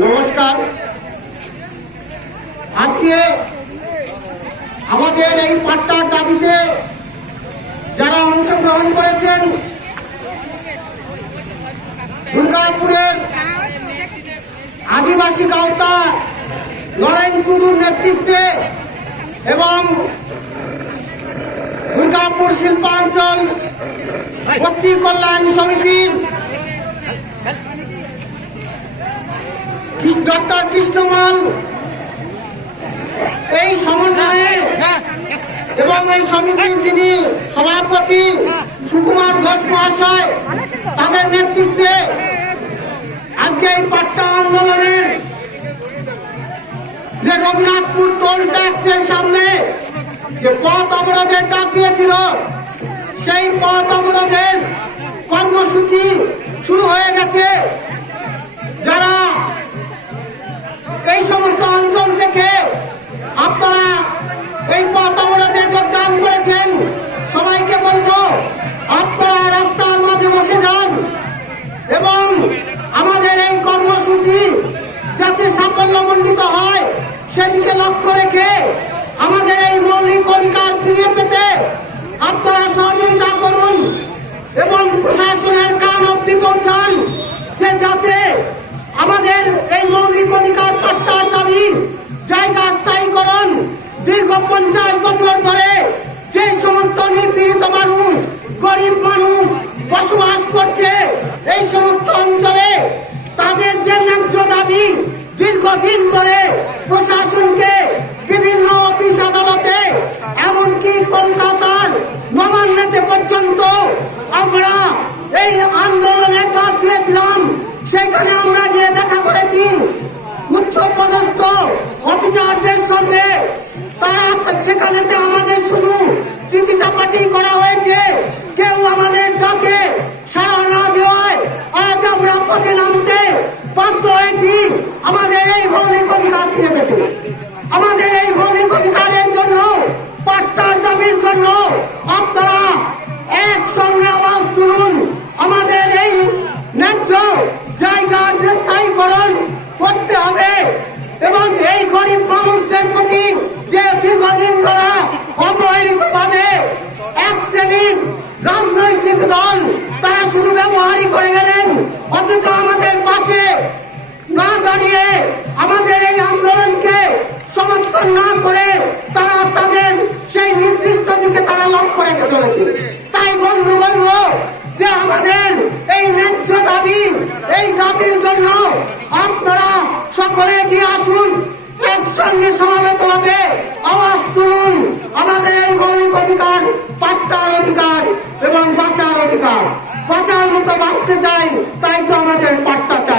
নমস্কার। আজকে আমাদের এই পাট্টার দাবিতে যারা অংশগ্রহণ করেছেন, দুর্গাপুরের আদিবাসী গাঁওতা নরেন টুডুর নেতৃত্বে এবং দুর্গাপুর শিল্পাঞ্চল বস্তি কল্যাণ সমিতির ডক্টর কৃষ্ণমাল এই সমন্বয়ে এবং এই সমিতির যিনি সভাপতি সুকুমার ঘোষ মহাশয়, তাদের নেতৃত্বে আজকে এই পাট্টা আন্দোলনের যে রঘুনাথপুর টোল ট্যাক্সের সামনে যে পথ অবরোধের ডাক দিয়েছিল, সেই পথ অবরোধের কর্মসূচি শুরু হয়ে গেছে। যারা এই সমস্ত অঞ্চল থেকে আপনারা এই পথ অবরোধে যোগদান করেছেন, সবাইকে বলবো আপনারা রাস্তার মাঝে বসে যান এবং আমাদের এই কর্মসূচি যাতে সাফল্যমণ্ডিত হয় সেদিকে লক্ষ্য রেখে আমাদের এই মৌলিক অধিকার ফিরে পেতে আপনারা সহযোগিতা করুন এবং প্রশাসনের কান অবধি পৌঁছান, যে যাতে আমাদের এই মৌলিক অধিকার পাট্টার দাবি জায়গা স্থায়ীকরণ দীর্ঘ 50 বছর ধরে যে সমস্ত নিপীড়িত মানুষ, গরিব মানুষ বসবাস করছে এই সমস্ত অঞ্চলে, তাদের যে ন্যায্য দাবি দীর্ঘদিন ধরে প্রশাসনকে বিভিন্ন অফিস আদালতে এমনকি কলকাতার নবান্নতে পর্যন্ত আমরা এই আন্দোলনের ডাক দিয়েছিলাম। সেখানে আমরা গিয়ে দেখা করেছি উচ্চ পদস্থ অফিসারদের সঙ্গে। তারা সেখানে আমাদের শুধু চিঠি চাপাটি করা হয়েছে, কেউ আমাদের ডাকে সাড়া না দেওয়ায় আজ আমরা পথে নামতে বাধ্য হয়েছি আমাদের এই মৌলিক অধিকার ফিরে পেতে। আমাদের এই মৌলিক অধিকারের জন্য, পাট্টার দাবির জন্য আপনারা একসঙ্গে আওয়াজ তুলুন। আমাদের এই ন্যায্য জায়গার স্থায়ীকরণ করতে হবে এবং এই গরিব মানুষদের প্রতি যে দীর্ঘদিন ধরে অবহেলিত ভাবে এক শ্রেণীর রাজনৈতিক দল তারা শুধু ব্যবহারই করে গেলেন, অথচ আমাদের পাশে না দাঁড়িয়ে আমাদের এই আন্দোলনকে সমর্থন না করে তারা তাদের সেই নির্দিষ্ট দিকে তারা লক্ষ্য রেখে চলেছে। তাই বন্ধু বলবো যে আমাদের এই ন্যায্য দাবি, এই দাবির জন্য আপনারা সকলে এগিয়ে আসুন, একসঙ্গে সমাবেত ভাবে আওয়াজ তুলুন। আমাদের এই মৌলিক অধিকার, পাট্টার অধিকার এবং বাঁচার অধিকার, বাঁচার মতো বাঁচতে চাই, তাই তো আমাদের পাট্টা চাই।